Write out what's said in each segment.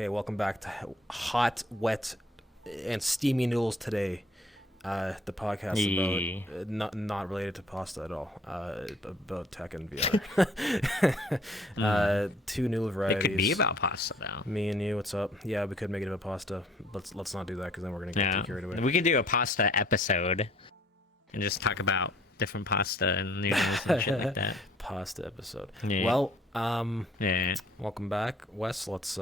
Okay, welcome back to Hot, Wet, and Steamy Noodles today. The podcast about Yeah. not related to pasta at all. About tech and VR. Two new It could be varieties. about pasta though. Me and you, what's up? Yeah, we could make it about pasta. Let's not do that because then we're gonna get too Yeah. carried away. We could do a pasta episode and just talk about different pasta and noodles and shit like that. Pasta episode. Yeah. Well, Yeah. welcome back, Wes. Let's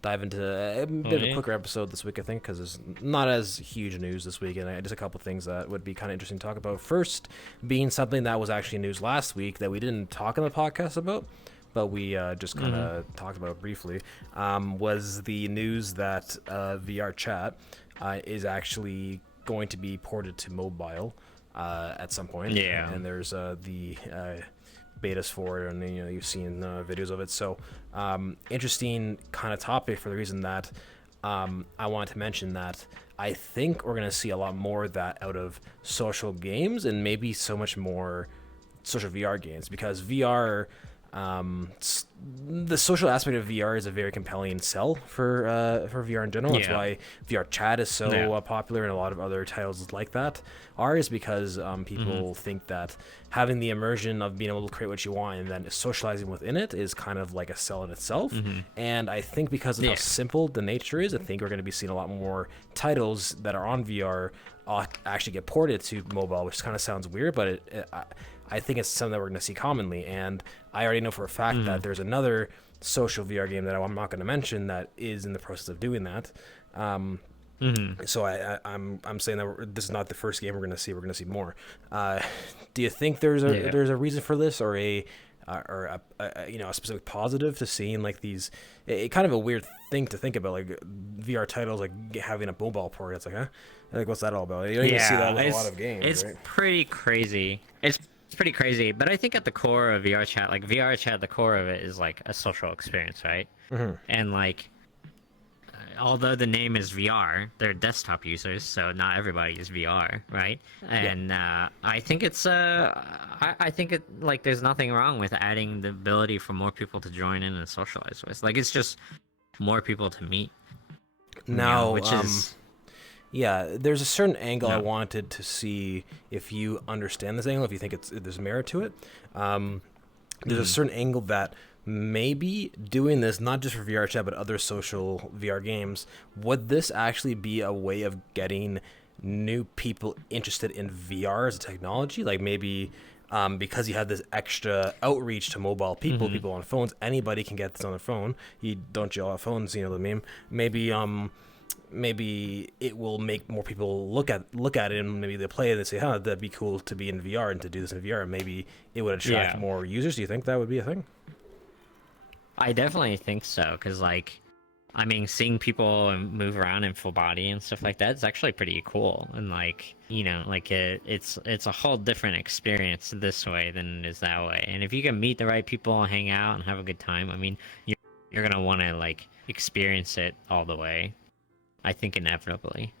dive into a bit of a quicker episode this week, I think, because there's not as huge news this week, and just a couple things that would be kind of interesting to talk about. First, being something that was actually news last week that we didn't talk on the podcast about, but we just kind of talked about briefly, was the news that VR chat is actually going to be ported to mobile at some point. Yeah. And there's the betas for it, and you've seen videos of it. So interesting kind of topic for the reason that I wanted to mention that I think we're going to see a lot more of that out of social games and maybe so much more social VR games, because VR, the social aspect of VR is a very compelling sell for VR in general. That's why VR chat is so popular, and a lot of other titles like that is because people think that having the immersion of being able to create what you want and then socializing within it is kind of like a sell in itself. And I think because of how simple the nature is, I think we're going to be seeing a lot more titles that are on VR actually get ported to mobile, which kind of sounds weird, but I think it's something that we're going to see commonly. And I already know for a fact that there's another social VR game that I'm not going to mention that is in the process of doing that. So I'm saying that this is not the first game we're going to see. We're going to see more. Do you think there's a reason for this, or a specific positive to seeing like these? It kind of a weird thing to think about, like VR titles like having a mobile port. It's like, huh? Like, what's that all about? You don't even see that with a lot of games. It's right? pretty crazy. It's pretty crazy, but I think at the core of VR chat, like VR chat, at the core of it is like a social experience, right? And like, although the name is VR, they're desktop users, so not everybody is VR, right? And I think it's I think it, like, there's nothing wrong with adding the ability for more people to join in and socialize with. Like, it's just more people to meet. Now, which is there's a certain angle I wanted to see if you understand this angle, if you think there's merit to it. There's a certain angle that maybe doing this, not just for VR chat, but other social VR games, would this actually be a way of getting new people interested in VR as a technology? Like maybe because you have this extra outreach to mobile people, people on phones, anybody can get this on their phone. You all have phones, you know what I mean? Maybe it will make more people look at it, and maybe they'll play it and say, huh, that'd be cool to be in VR and to do this in VR. And maybe it would attract more users. Do you think that would be a thing? I definitely think so, because, like, I mean, seeing people move around in full body and stuff like that is actually pretty cool. And, like, you know, like, it's a whole different experience this way than it is that way. And if you can meet the right people and hang out and have a good time, I mean, you're going to want to, like, experience it all the way, I think, inevitably.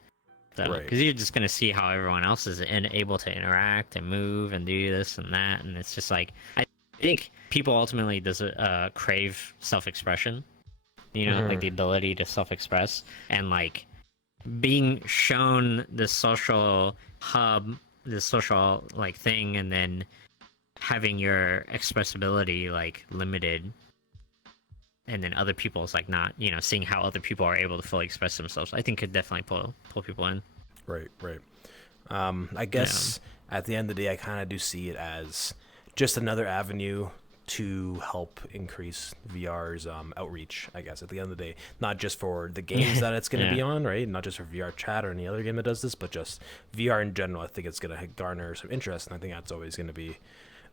So, because you're just going to see how everyone else is able to interact and move and do this and that. And it's just like, I think people ultimately crave self-expression, you know, like the ability to self-express, and like being shown the social hub, the social like thing, and then having your expressibility like limited, and then other people's like not, you know, seeing how other people are able to fully express themselves, I think could definitely pull people in. Right. I guess at the end of the day, I kind of do see it as just another avenue to help increase VR's outreach, I guess, at the end of the day. Not just for the games that it's going to be on, right? Not just for VR chat or any other game that does this, but just VR in general. I think it's going to garner some interest, and I think that's always going to be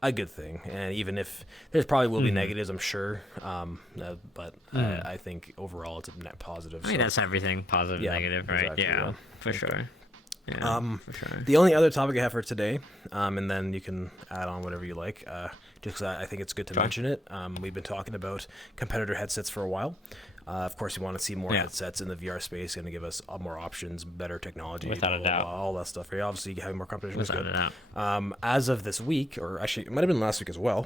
a good thing. And even if there's probably will be negatives, I'm sure, but I think overall it's a net positive. I mean, that's everything, positive, negative, right? Exactly, For sure. For sure. The only other topic I have for today, and then you can add on whatever you like, just because I think it's good to mention it. We've been talking about competitor headsets for a while. Of course, you want to see more headsets in the VR space, going to give us more options, better technology, without a doubt, all that stuff. Right? Obviously, having more competition is without good. a doubt. As of this week, or actually, it might have been last week as well.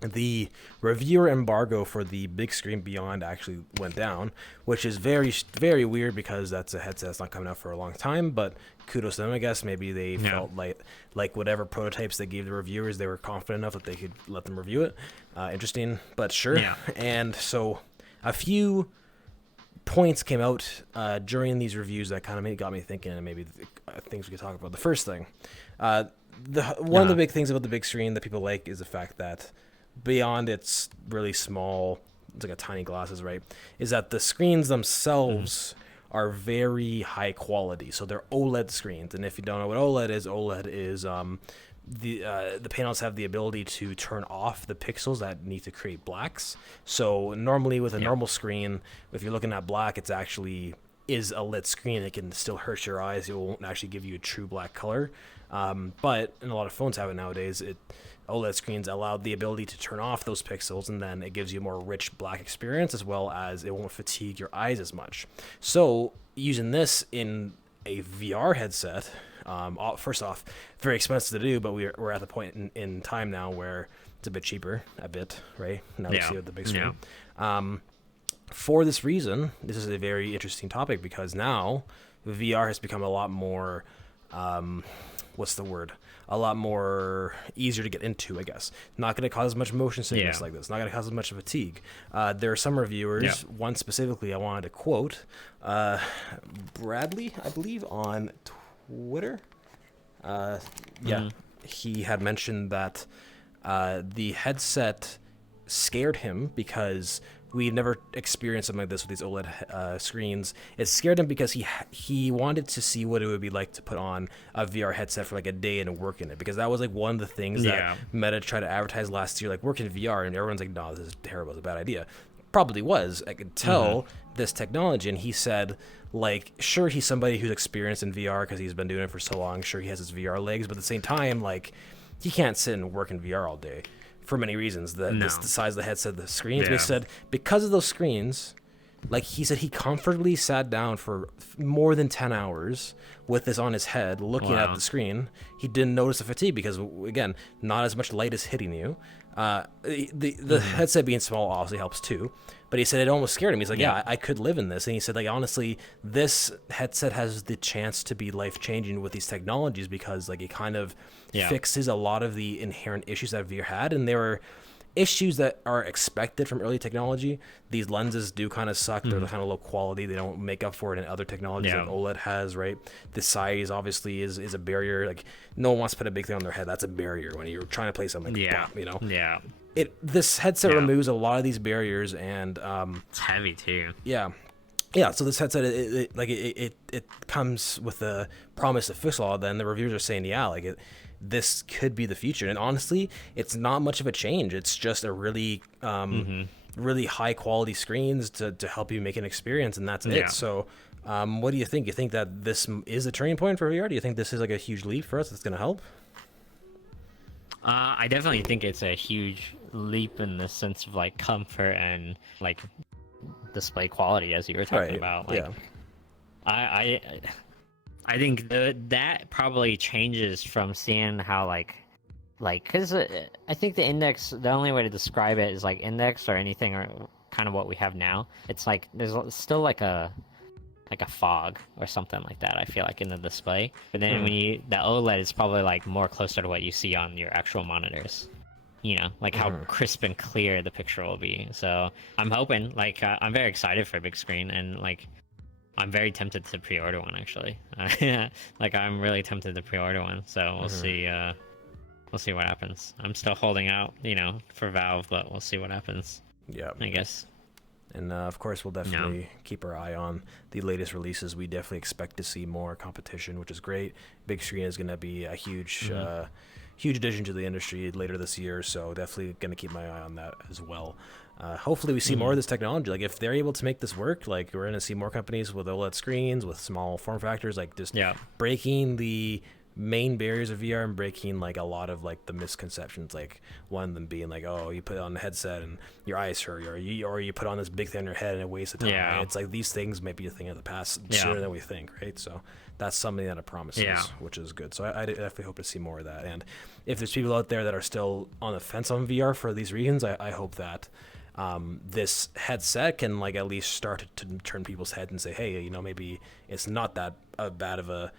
the reviewer embargo for the big screen Beyond actually went down, which is very, very weird because that's a headset that's not coming out for a long time. But kudos to them, I guess. Maybe they felt like whatever prototypes they gave the reviewers, they were confident enough that they could let them review it. Interesting, but sure. Yeah. And so a few points came out during these reviews that kind of got me thinking, and maybe things we could talk about. The first thing, one of the big things about the big screen that people like is the fact that beyond its really small, it's like a tiny glasses, right, is that the screens themselves are very high quality. So they're OLED screens, and if you don't know what OLED is the panels have the ability to turn off the pixels that need to create blacks. So normally with a normal screen, if you're looking at black, it's actually is a lit screen. It can still hurt your eyes. It won't actually give you a true black color. But and a lot of phones have it nowadays. OLED screens allow the ability to turn off those pixels, and then it gives you a more rich black experience, as well as it won't fatigue your eyes as much. So using this in a VR headset, first off, very expensive to do, but we're at the point in time now where it's a bit cheaper, right? Now we see with the big screen. For this reason, this is a very interesting topic because now VR has become a lot more, a lot more easier to get into, I guess. Not going to cause as much motion sickness like this. Not going to cause as much fatigue. There are some reviewers, one specifically I wanted to quote, Bradley, I believe, on Twitter. He had mentioned that the headset scared him because we never experienced something like this with these OLED screens. It scared him because he wanted to see what it would be like to put on a VR headset for like a day and work in it, because that was like one of the things that Meta tried to advertise last year, like work in VR, and everyone's like, no, this is terrible, it's a bad idea. Probably was. I could tell this technology, and he said, like, sure, he's somebody who's experienced in VR because he's been doing it for so long. Sure, he has his VR legs, but at the same time, like, he can't sit and work in VR all day. For many reasons, the size of the headset, the screens. But he said because of those screens, like he said, he comfortably sat down for more than 10 hours with this on his head, looking at the screen. He didn't notice the fatigue because, again, not as much light is hitting you. The headset being small obviously helps too, but he said it almost scared him. He's like, I could live in this. And he said, like, honestly, this headset has the chance to be life-changing with these technologies because, like, it kind of fixes a lot of the inherent issues that VR had. And there were issues that are expected from early technology. These lenses do kind of suck. They're kind of low quality. They don't make up for it in other technologies like OLED has, right? The size obviously is a barrier. Like, no one wants to put a big thing on their head. That's a barrier when you're trying to play something like pop, you know? Yeah. This headset removes a lot of these barriers, and it's heavy too. Yeah, so this headset, it comes with the promise to fix all. Then the reviewers are saying, this could be the future. And honestly, it's not much of a change. It's just a really, really high quality screens to help you make an experience, and that's it. So, what do you think? You think that this is a turning point for VR? Do you think this is like a huge leap for us that's going to help? I definitely think it's a huge leap in the sense of like comfort and like display quality, as you were talking about. Like, I think that probably changes from seeing how like because I think the only way to describe it is like index or anything or kind of what we have now. It's like there's still like a fog or something like that, I feel like, in the display. But then the OLED is probably like more closer to what you see on your actual monitors. You know, like how crisp and clear the picture will be. So I'm hoping, like, I'm very excited for a big screen, and like I'm very tempted to pre-order one, actually. Like, I'm really tempted to pre-order one. So we'll see. We'll see what happens. I'm still holding out, for Valve, but we'll see what happens. Yeah, I guess. And of course, we'll definitely keep our eye on the latest releases. We definitely expect to see more competition, which is great. Big screen is going to be a huge, huge addition to the industry later this year. So definitely going to keep my eye on that as well. Hopefully, we see more of this technology. Like, if they're able to make this work, like, we're going to see more companies with OLED screens with small form factors, like just breaking the main barriers of VR and breaking like a lot of like the misconceptions. Like one of them being like, oh, you put on the headset and your eyes hurt, or you put on this big thing on your head and it wastes of time. Yeah. Right? It's like these things may be a thing of the past sooner than we think, right? So that's something that it promises, which is good. So I definitely hope to see more of that. And if there's people out there that are still on the fence on VR for these reasons, I hope that this headset can like at least start to turn people's heads and say, hey, you know, maybe it's not that bad of a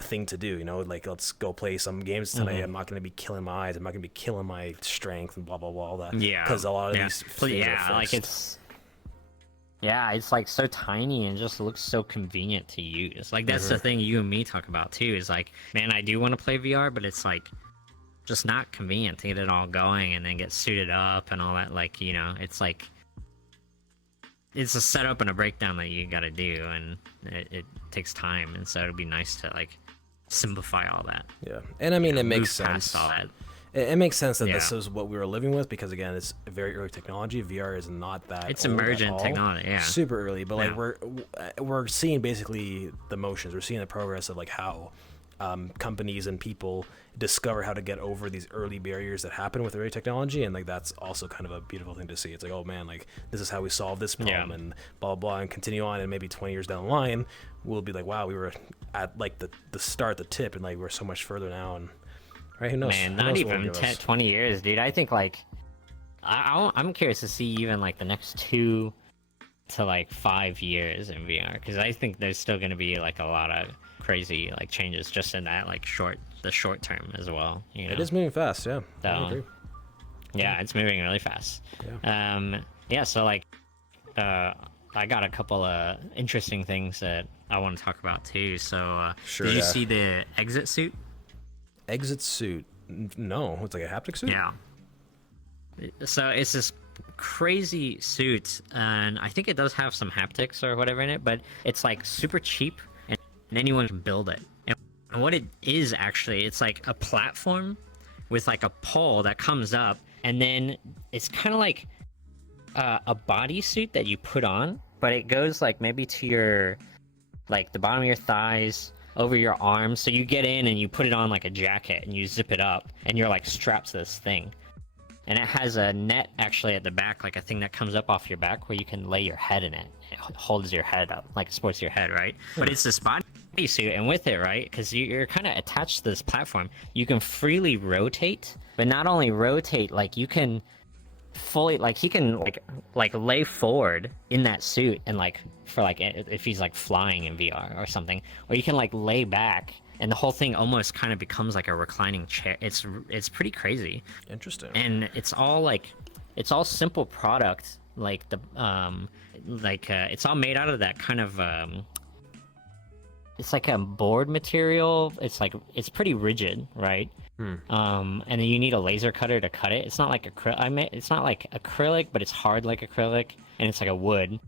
thing to do, you know, like let's go play some games tonight. I'm not going to be killing my eyes, I'm not going to be killing my strength and blah blah blah, all that. Because a lot of these things are first. Like it's like so tiny and just looks so convenient to use. Like that's the thing you and me talk about too, is like, man, I do want to play VR, but it's like just not convenient to get it all going and then get suited up and all that. Like, you know, it's like it's a setup and a breakdown that you got to do, and it takes time, and so it'd be nice to like simplify all that. Yeah, and I mean, it makes sense. All that. It makes sense that this is what we were living with, because again, it's very early technology. VR is not that. It's emergent technology, super early. But like we're seeing basically the motions. We're seeing the progress of like how companies and people discover how to get over these early barriers that happen with early technology, and like that's also kind of a beautiful thing to see. It's like, oh man, like this is how we solve this problem, and blah blah blah, and continue on, and maybe 20 years down the line we'll be like, wow, we were at like the start, the tip, and like we're so much further now. And right, who knows? Man, not even 20 years, dude. I think like I'm curious to see even like the next 2 to like 5 years in VR, because I think there's still going to be like a lot of crazy like changes just in that like the short term as well, you know? It is moving fast. I agree. It's moving really fast. So like I got a couple of interesting things that I want to talk about too. So did you see the exit suit? Exit suit? No, it's like a haptic suit. So it's this crazy suit, and I think it does have some haptics or whatever in it, but it's like super cheap and anyone can build it. And what it is actually, it's like a platform with like a pole that comes up, and then it's kind of like a bodysuit that you put on, but it goes like maybe to your like the bottom of your thighs, over your arms. So you get in and you put it on like a jacket and you zip it up, and you're like strapped to this thing. And it has a net actually at the back, like a thing that comes up off your back where you can lay your head in it. It holds your head up, like it supports your head, right? But it's this bodysuit, and with it, right, because you're kind of attached to this platform, you can freely rotate. But not only rotate, like you can fully, like he can like lay forward in that suit, and like for like if he's like flying in VR or something, or you can like lay back, and the whole thing almost kind of becomes like a reclining chair. It's pretty crazy. Interesting. And it's all simple product, like the it's all made out of that kind of it's like a board material. It's pretty rigid, right? And then you need a laser cutter to cut it. It's not like it's not like acrylic, but it's hard like acrylic, and it's like a wood.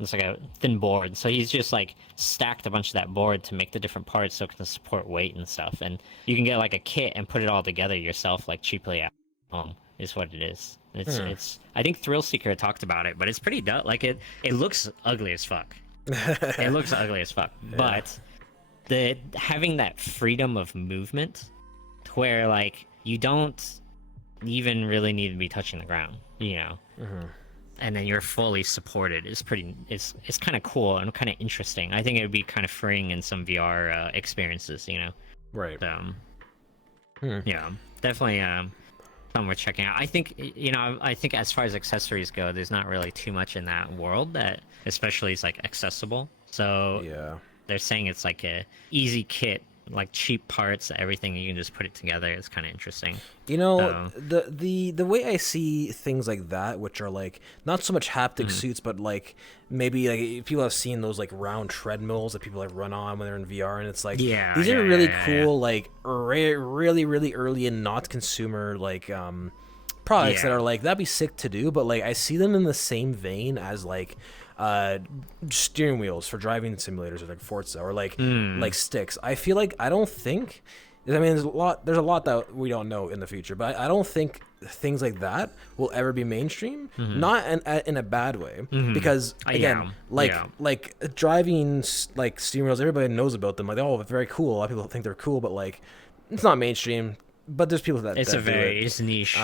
It's like a thin board. So he's just like stacked a bunch of that board to make the different parts so it can support weight and stuff. And you can get like a kit and put it all together yourself, like cheaply at home, is what it is. It's I think Thrill Seeker talked about it, but it's pretty dope. Like it looks ugly as fuck. It looks ugly as fuck. Yeah. But having that freedom of movement to where like you don't even really need to be touching the ground, you know. And then you're fully supported is it's kind of cool and kind of interesting. I think it would be kind of freeing in some VR experiences, you know. Right. Yeah, definitely something worth checking out. I think, you know, as far as accessories go, there's not really too much in that world that especially is like accessible. So yeah, they're saying it's like a easy kit, like cheap parts, everything, you can just put it together. It's kind of interesting. You know, the way I see things like that, which are like not so much haptic suits, but like maybe like people have seen those like round treadmills that people like run on when they're in VR, and it's like these are really cool, like really early and not consumer like products that are like that'd be sick to do, but like I see them in the same vein as like steering wheels for driving simulators or like Forza or like sticks. I feel like I don't think is, I mean, there's a lot that we don't know in the future, but I don't think things like that will ever be mainstream. Not in a bad way, because again, like driving like steering wheels, everybody knows about them. Like, oh, very cool. A lot of people think they're cool, but like, it's not mainstream. But there's people that it's that a very do it. it's niche.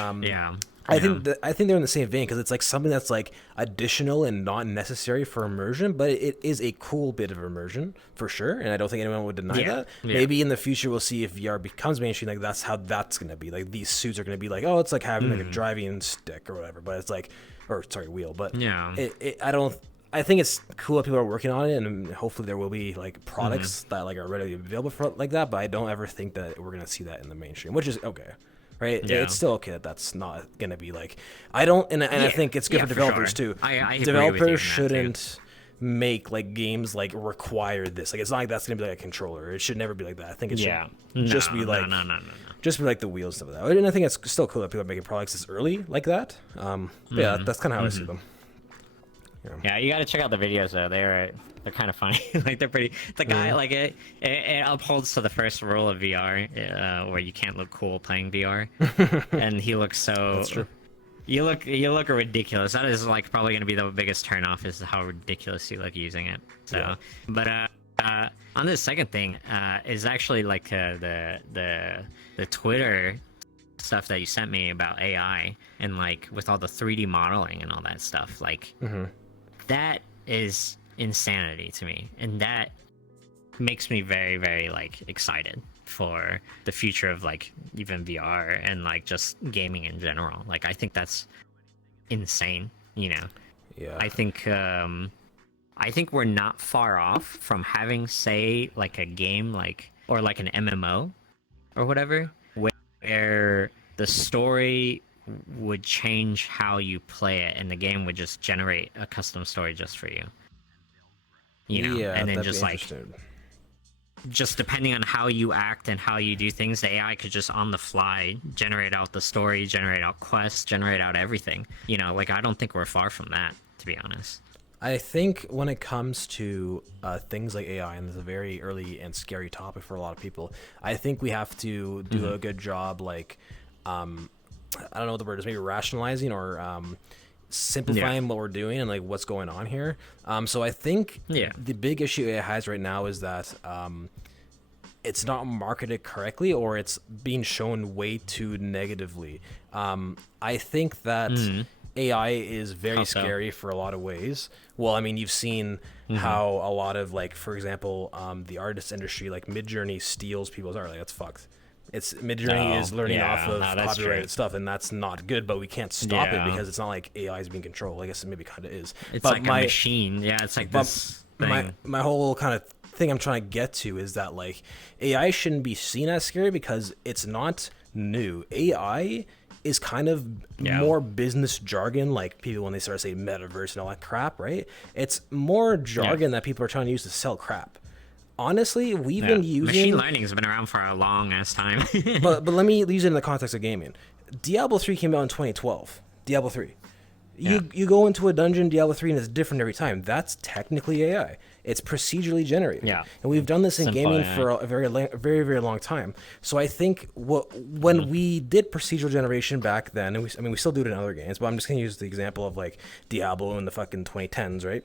I think they're in the same vein because it's like something that's like additional and not necessary for immersion, but it is a cool bit of immersion for sure, and I don't think anyone would deny that. Maybe in the future we'll see if VR becomes mainstream, like that's how that's gonna be. Like these suits are gonna be like, oh, it's like having like a driving stick or whatever, but it's like, or sorry, wheel. But I think it's cool that people are working on it, and hopefully there will be like products that like are readily available for like that. But I don't ever think that we're gonna see that in the mainstream, which is okay. Right, it's still okay that that's not gonna be like. I don't, and I think it's good for developers too. I developers shouldn't make like games like require this. Like, it's not like that's gonna be like a controller. It should never be like that. I think it should just be like just be like the wheels and stuff like that. And I think it's still cool that people are making products this early like that. Yeah, that's kind of how I see them. Yeah, you got to check out the videos though. They're kind of funny. Like, they're pretty. The guy like it upholds to the first rule of VR, where you can't look cool playing VR, and he looks so. That's true. You look ridiculous. That is like probably going to be the biggest turnoff, is how ridiculous you look using it. So, but on this second thing, is actually like the Twitter stuff that you sent me about AI, and like with all the 3D modeling and all that stuff, like. That is insanity to me, and that makes me very, very like excited for the future of like even VR and like just gaming in general. Like, I think that's insane, you know. Yeah. I think we're not far off from having, say, like a game like, or like an MMO or whatever, where the story would change how you play it, and the game would just generate a custom story just for you. You know, and then just like, just depending on how you act and how you do things, the AI could just on the fly generate out the story, generate out quests, generate out everything. You know, like, I don't think we're far from that, to be honest. I think when it comes to things like AI, and it's a very early and scary topic for a lot of people, I think we have to do a good job, like, I don't know what the word is, maybe rationalizing or simplifying what we're doing and like what's going on here. So I think the big issue AI has right now is that it's not marketed correctly, or it's being shown way too negatively. I think that AI is very scary for a lot of ways. Well, I mean, you've seen how a lot of, like, for example, the artist industry, like Midjourney steals people's art. Like, that's fucked. It's Midjourney is learning off of copyrighted stuff, and that's not good. But we can't stop it because it's not like AI is being controlled. I guess it maybe kind of is. It's but like a machine. Yeah, it's like this thing. My whole kind of thing I'm trying to get to is that, like, AI shouldn't be seen as scary because it's not new. AI is kind of more business jargon, like people when they start saying metaverse and all that crap, right? It's more jargon that people are trying to use to sell crap. Honestly, we've been using... Machine learning has been around for a long-ass time. but let me use it in the context of gaming. Diablo 3 came out in 2012. Diablo 3. You go into a dungeon, Diablo 3, and it's different every time. That's technically AI. It's procedurally generated. Yeah. And we've done this in gaming for a very, very, very long time. So I think when we did procedural generation back then, and we still do it in other games, but I'm just going to use the example of, like, Diablo in the fucking 2010s, right?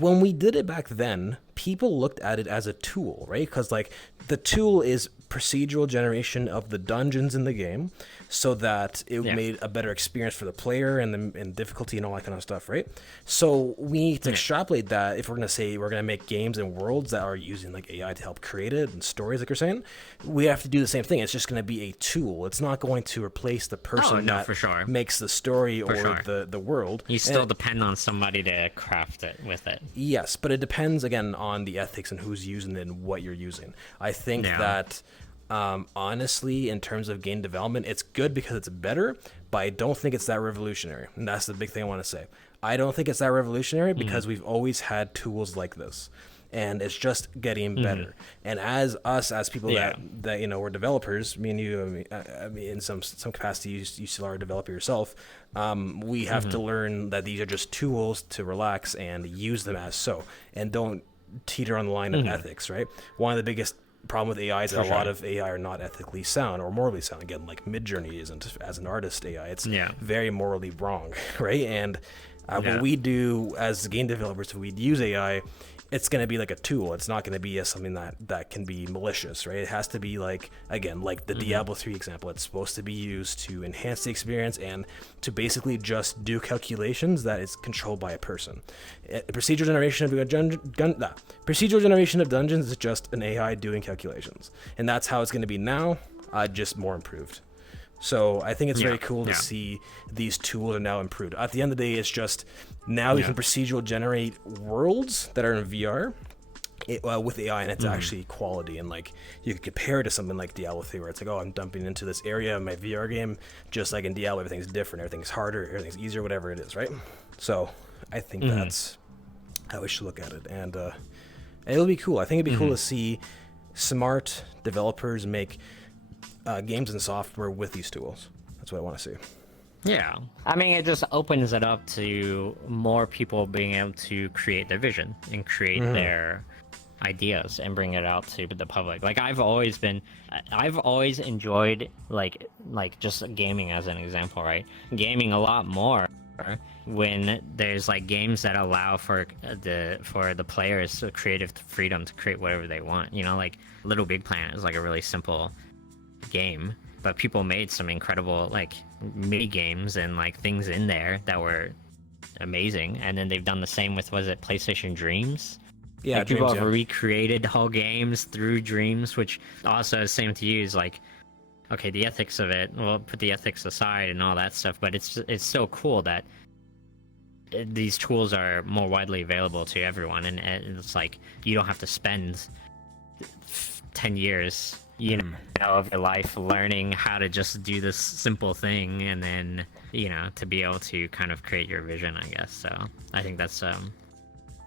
When we did it back then, people looked at it as a tool, right? Because, like, the tool is procedural generation of the dungeons in the game so that it made a better experience for the player and difficulty and all that kind of stuff, right? So we need to extrapolate that if we're going to say we're going to make games and worlds that are using, like, AI to help create it and stories, like you're saying. We have to do the same thing. It's just going to be a tool. It's not going to replace the person that makes the story or the world. You still depend on somebody to craft it with it. Yes, but it depends, again, on the ethics and who's using it and what you're using. I think that... honestly, in terms of game development, it's good because it's better, but I don't think it's that revolutionary. And that's the big thing I want to say. I don't think it's that revolutionary because we've always had tools like this, and it's just getting better. And as people that you know, we're developers, me and you, I mean in some capacity, you still are a developer yourself. We have to learn that these are just tools to relax and use them as so, and don't teeter on the line of ethics, right? One of the biggest Problem with AI is that a lot of AI are not ethically sound or morally sound. Again, like Midjourney isn't as an artist AI. It's very morally wrong, right? And what we do as game developers, if we use AI, it's going to be like a tool. It's not going to be something that can be malicious, right? It has to be like, again, like the Diablo 3 example. It's supposed to be used to enhance the experience and to basically just do calculations that is controlled by a person. Procedural generation of dungeons is just an AI doing calculations, and that's how it's going to be now, just more improved. So I think it's very cool to see these tools are now improved. At the end of the day, it's just now you can procedural generate worlds that are in VR with AI, and it's actually quality. And like you can compare it to something like Diablo 3, where it's like, oh, I'm dumping into this area of my VR game, just like in Diablo, everything's different, everything's harder, everything's easier, whatever it is, right? So I think that's how we should look at it, and it'll be cool. I think it'd be cool to see smart developers make games and software with these tools. That's what I want to see. Yeah, I mean, it just opens it up to more people being able to create their vision and create their ideas and bring it out to the public. Like I've always enjoyed like just gaming as an example, right? Gaming a lot more when there's like games that allow for the players creative freedom to create whatever they want. You know, like Little Big Planet is like a really simple game, but people made some incredible like mini games and like things in there that were amazing. And then they've done the same with, was it PlayStation Dreams? Yeah, like, people have recreated whole games through Dreams, which also is same to use. Like, okay, the ethics of it, we'll put the ethics aside and all that stuff, but it's so cool that these tools are more widely available to everyone, and it's like you don't have to spend 10 years of your life learning how to just do this simple thing, and then to be able to kind of create your vision, I guess. So I think that's a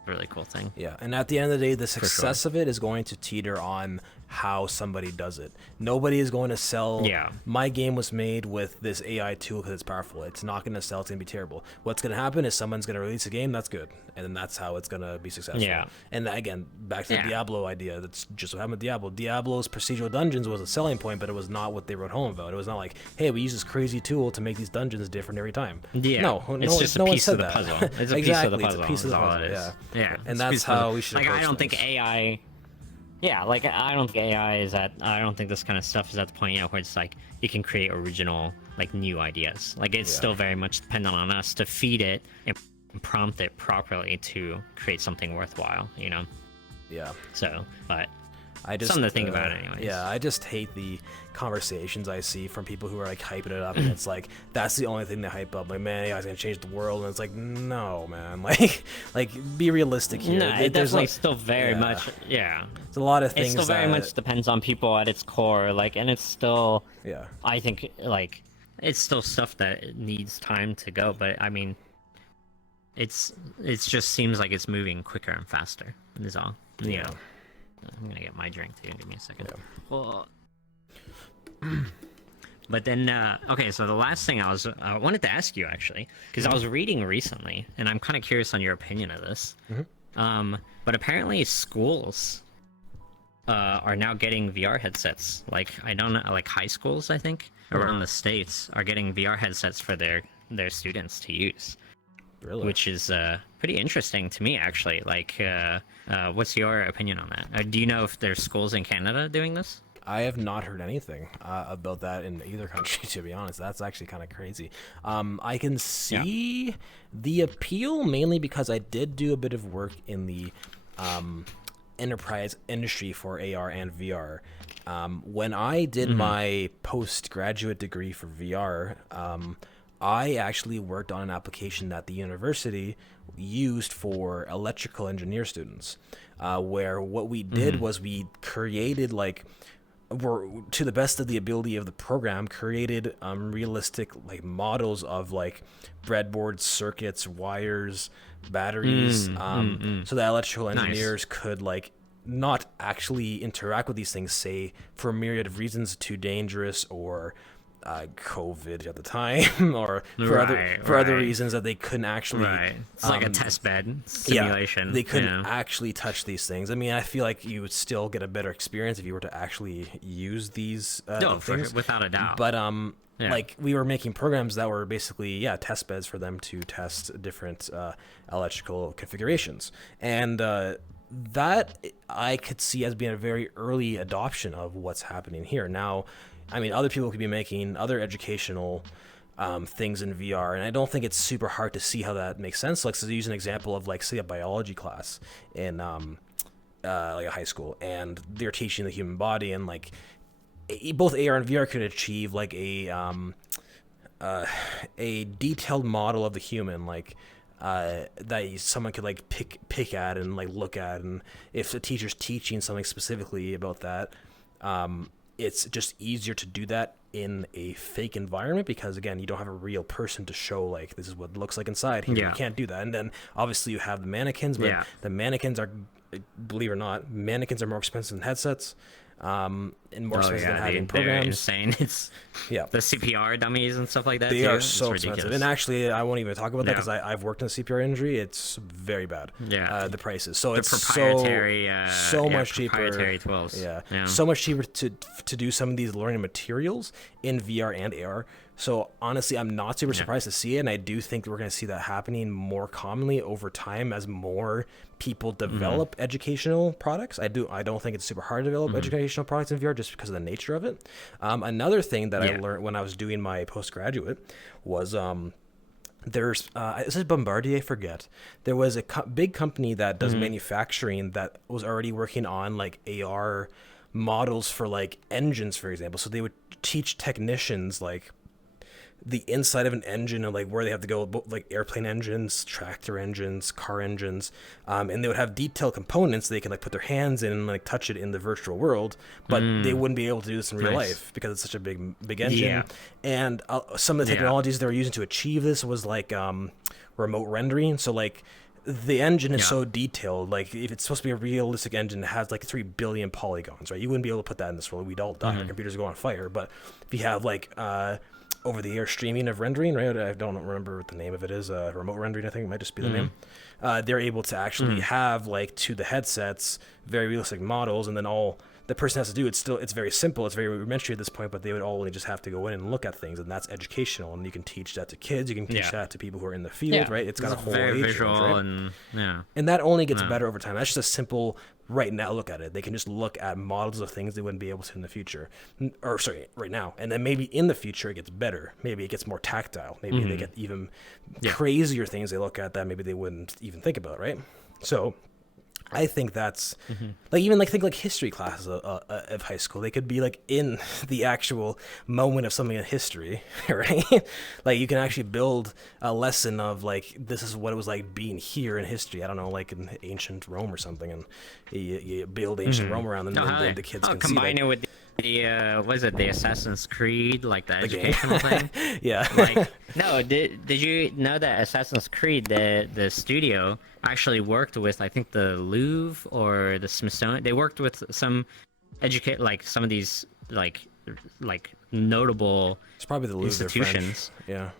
really cool thing. Yeah, and at the end of the day, the success of it is going to teeter on how somebody does it. Nobody is going to sell, my game was made with this AI tool because it's powerful. It's not going to sell. It's going to be terrible. What's going to happen is someone's going to release a game that's good, and then that's how it's going to be successful. Yeah. And again, back to the Diablo idea. That's just what happened with Diablo. Diablo's procedural dungeons was a selling point, but it was not what they wrote home about. It was not like, hey, we use this crazy tool to make these dungeons different every time. Yeah. No, it's just a piece of the puzzle. It's a piece of the puzzle. It's a piece of the puzzle. Yeah. And that's how we should. Like, I don't think AI. Yeah, like I don't think AI is at. I don't think this kind of stuff is at the point where it's like you can create original, like new ideas. Like it's still very much dependent on us to feed it and prompt it properly to create something worthwhile. Yeah. So, but I just something to think about, anyways. Yeah, I just hate the conversations I see from people who are like hyping it up, and it's like that's the only thing they hype up. Like, man, AI's gonna change the world, and it's like, no, man, like be realistic here. No, it definitely still very much, It's a lot of things. It still very much depends on people at its core, like, and it's still, I think, like, it's still stuff that needs time to go. But I mean, it just seems like it's moving quicker and faster. Is all. Yeah. I'm gonna get my drink too. Give me a second. Yeah. Well, but then, okay. So the last thing I wanted to ask you actually, because I was reading recently, and I'm kind of curious on your opinion of this. But apparently schools are now getting VR headsets. Like, I don't know, like high schools, I think, around the States are getting VR headsets for their students to use. Really? Which is pretty interesting to me, actually. Like, what's your opinion on that? Do you know if there's schools in Canada doing this? I have not heard anything about that in either country, to be honest. That's actually kind of crazy. I can see the appeal, mainly because I did do a bit of work in the enterprise industry for AR and VR. When I did my postgraduate degree for VR, I actually worked on an application that the university used for electrical engineer students, where what we did was we created, like, to the best of the ability of the program, created realistic like models of like breadboard circuits, wires, batteries, so that electrical engineers could like not actually interact with these things, say for a myriad of reasons, too dangerous or COVID at the time, or for other reasons that they couldn't actually. Right. It's like a test bed simulation. Yeah, they couldn't actually touch these things. I mean, I feel like you would still get a better experience if you were to actually use these things. Without a doubt. But like we were making programs that were basically test beds for them to test different electrical configurations, and that I could see as being a very early adoption of what's happening here now. I mean, other people could be making other educational things in VR, and I don't think it's super hard to see how that makes sense. Like, so to use an example of, like, say, a biology class in like a high school, and they're teaching the human body, and like both AR and VR could achieve like a detailed model of the human, like that someone could like pick at and like look at, and if the teacher's teaching something specifically about that. It's just easier to do that in a fake environment because, again, you don't have a real person to show, like, this is what it looks like inside here. You can't do that. And then, obviously, you have the mannequins, but the mannequins are, believe it or not, mannequins are more expensive than headsets. And more expensive than having programs. They're insane. It's the CPR dummies and stuff like that. They are so expensive. And actually, I won't even talk about that because I've worked in a CPR injury. It's very bad. Yeah, the prices. So it's proprietary, so much cheaper. Proprietary tools. Yeah, so much cheaper to do some of these learning materials in VR and AR. So honestly, I'm not super surprised to see it, and I do think we're going to see that happening more commonly over time as more people develop educational products. I don't think it's super hard to develop educational products in VR just because of the nature of it. Another thing that I learned when I was doing my postgraduate was there's is it Bombardier? I forget. There was a big company that does manufacturing that was already working on like AR models for like engines, for example. So they would teach technicians like the inside of an engine and like where they have to go, like airplane engines, tractor engines, car engines, and they would have detailed components they can like put their hands in and like touch it in the virtual world, but they wouldn't be able to do this in real life because it's such a big engine. And some of the technologies they were using to achieve this was like remote rendering. So like the engine is so detailed. Like if it's supposed to be a realistic engine, it has like 3 billion polygons, right? You wouldn't be able to put that in this world. We'd all die. Our computers would go on fire. But if you have like over-the-air streaming of rendering, right? I don't remember what the name of it is. Remote rendering, I think it might just be the name. They're able to actually have, like, to the headsets, very realistic models, and then all the person has to do, it's very simple. It's very rudimentary at this point, but they would only just have to go in and look at things, and that's educational. And you can teach that to kids. You can teach that to people who are in the field, right? It's got a whole very age visual range, right? And that only gets better over time. That's just a simple right now look at it. They can just look at models of things they wouldn't be able to in the future, or sorry, right now. And then maybe in the future it gets better. Maybe it gets more tactile. Maybe they get even crazier things they look at that maybe they wouldn't even think about, right? So I think that's like, even like think like history classes of high school. They could be like in the actual moment of something in history, right? Like you can actually build a lesson of like, this is what it was like being here in history. I don't know, like in ancient Rome or something, and you build ancient Rome around, and then the kids can combine see it with was it the Assassin's Creed, like the educational thing? Yeah. No, did you know that Assassin's Creed, the studio actually worked with, I think, the Louvre or the Smithsonian? They worked with some like some of these like notable it's probably the Louvre, institutions. Yeah.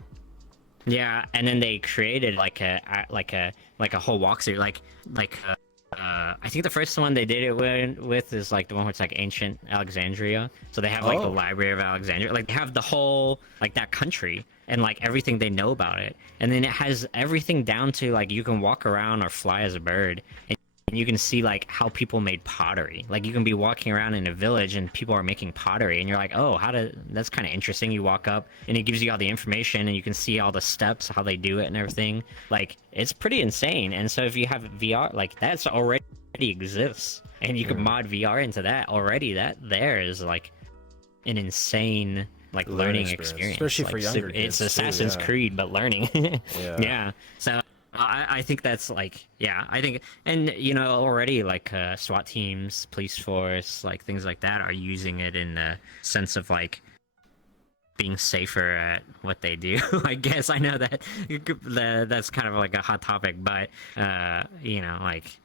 Yeah, and then they created like a whole walkthrough, I think the first one they did it with is like the one where it's like ancient Alexandria. So they have like the Library of Alexandria. Like they have the whole like that country and like everything they know about it. And then it has everything down to like you can walk around or fly as a bird and you can see like how people made pottery. Like you can be walking around in a village and people are making pottery and you're like, oh, that's kind of interesting. You walk up and it gives you all the information and you can see all the steps, how they do it and everything. Like it's pretty insane. And so if you have VR, like that's already exists and you can mod VR into that already, that there is like an insane like learning experience. Especially like, for younger kids. It's Assassin's Creed, but learning. Yeah. So I think that's like, I think, and you know, already like SWAT teams, police force, like things like that are using it in the sense of like being safer at what they do. I guess I know that that's kind of like a hot topic, but you know, like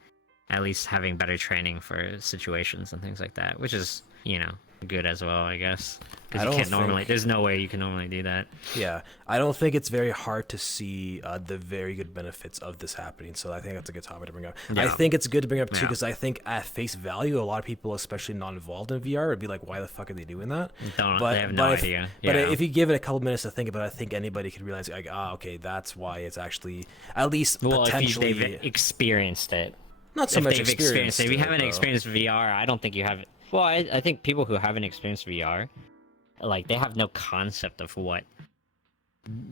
at least having better training for situations and things like that, which is, you know, good as well, I guess. I Because you don't can't normally. think- There's no way you can normally do that. Yeah, I don't think it's very hard to see the very good benefits of this happening. So I think that's a good topic to bring up. I Yeah. think it's good to bring up too Yeah. because I think at face value, a lot of people, especially not involved in VR, would be like, "Why the fuck are they doing that?" They have no idea. But Yeah. if you give it a couple minutes to think about it, I think anybody could realize, like, okay, that's why it's actually at least potentially they've experienced it. not so If much they've experienced it. If you haven't though. experienced VR, I don't think you have. Well, I think people who haven't experienced VR, like they have no concept of what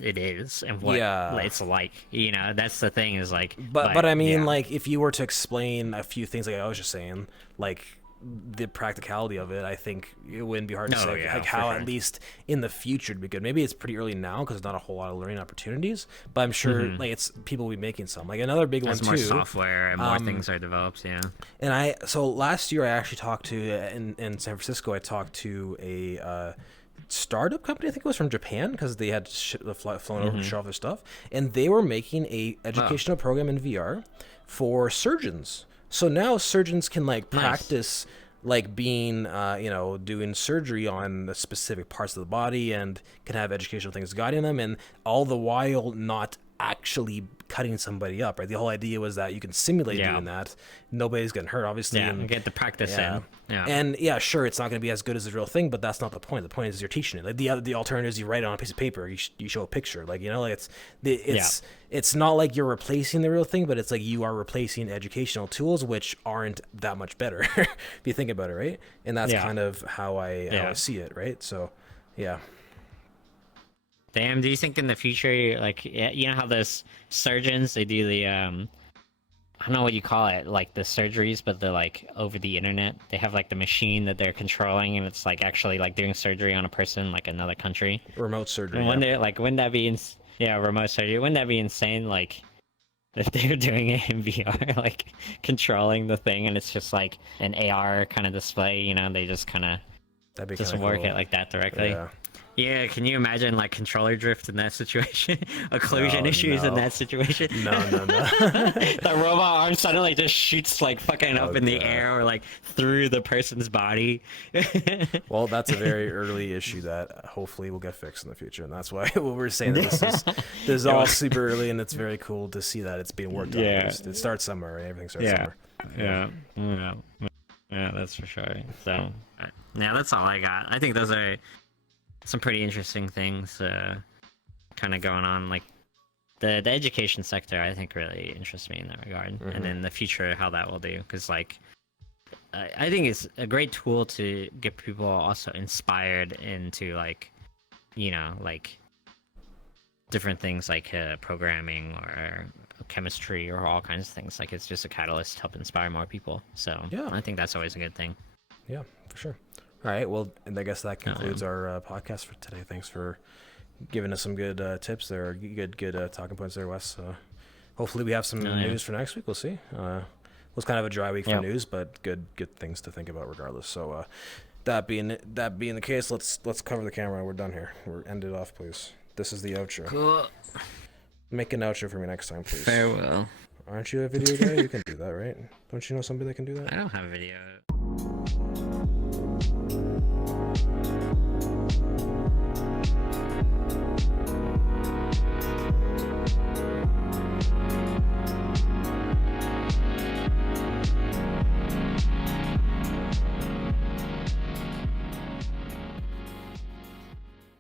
it is and what it's like. You know, that's the thing is like. But I mean, yeah. like, if you were to explain a few things, like I was just saying, like the practicality of it, I think it wouldn't be hard to say like how at least in the future it'd be good. Maybe it's pretty early now because there's not a whole lot of learning opportunities, but I'm sure like it's people will be making some. Like another big As one more too. software and more things are developed. Yeah. And so last year I actually talked to in San Francisco. I talked to a startup company. I think it was from Japan because they had flown over to show off their stuff, and they were making a educational program in VR for surgeons. So now surgeons can like practice like being doing surgery on the specific parts of the body and can have educational things guiding them, and all the while not actually cutting somebody up, right? The whole idea was that you can simulate doing that. Nobody's getting hurt, obviously. Yeah, and get the practice in. Yeah. And yeah, sure, it's not going to be as good as the real thing, but that's not the point. The point is you're teaching it. Like the alternative is you write it on a piece of paper. You show a picture. Like, you know, like it's not like you're replacing the real thing, but it's like you are replacing educational tools, which aren't that much better if you think about it, right? And that's kind of how I see it, right? So, yeah. Damn, do you think in the future, like, you know how those surgeons, they do the, I don't know what you call it, like the surgeries, but they're like over the internet. They have like the machine that they're controlling, and it's like actually like doing surgery on a person, like another country. Remote surgery. And wouldn't that be, remote surgery? Wouldn't that be insane? Like, if they're doing it in VR, like controlling the thing, and it's just like an AR kind of display, you know, they just kind of just work it like that directly. Yeah, can you imagine like controller drift in that situation? Occlusion issues in that situation? No. The robot arm suddenly just shoots like fucking up in the air or like through the person's body. Well, that's a very early issue that hopefully will get fixed in the future, and that's why we're saying that this is all super early, and it's very cool to see that it's being worked on. It starts somewhere, and everything starts somewhere. Yeah, that's for sure. So, yeah, that's all I got. I think those are some pretty interesting things kind of going on. Like the education sector, I think really interests me in that regard. And in the future, how that will do. Because like, I think it's a great tool to get people also inspired into like, you know, like different things like programming or chemistry or all kinds of things. Like it's just a catalyst to help inspire more people. So yeah, I think that's always a good thing. Yeah, for sure. All right, well, and I guess that concludes our podcast for today. Thanks for giving us some good tips there, good talking points there, Wes. Hopefully we have some news for next week. We'll see. It was kind of a dry week for news, but good things to think about regardless. So that being the case, let's cover the camera. We're done here. We're end it off, please. This is the outro. Cool. Make an outro for me next time, please. Farewell. Aren't you a video guy? You can do that, right? Don't you know somebody that can do that? I don't have a video.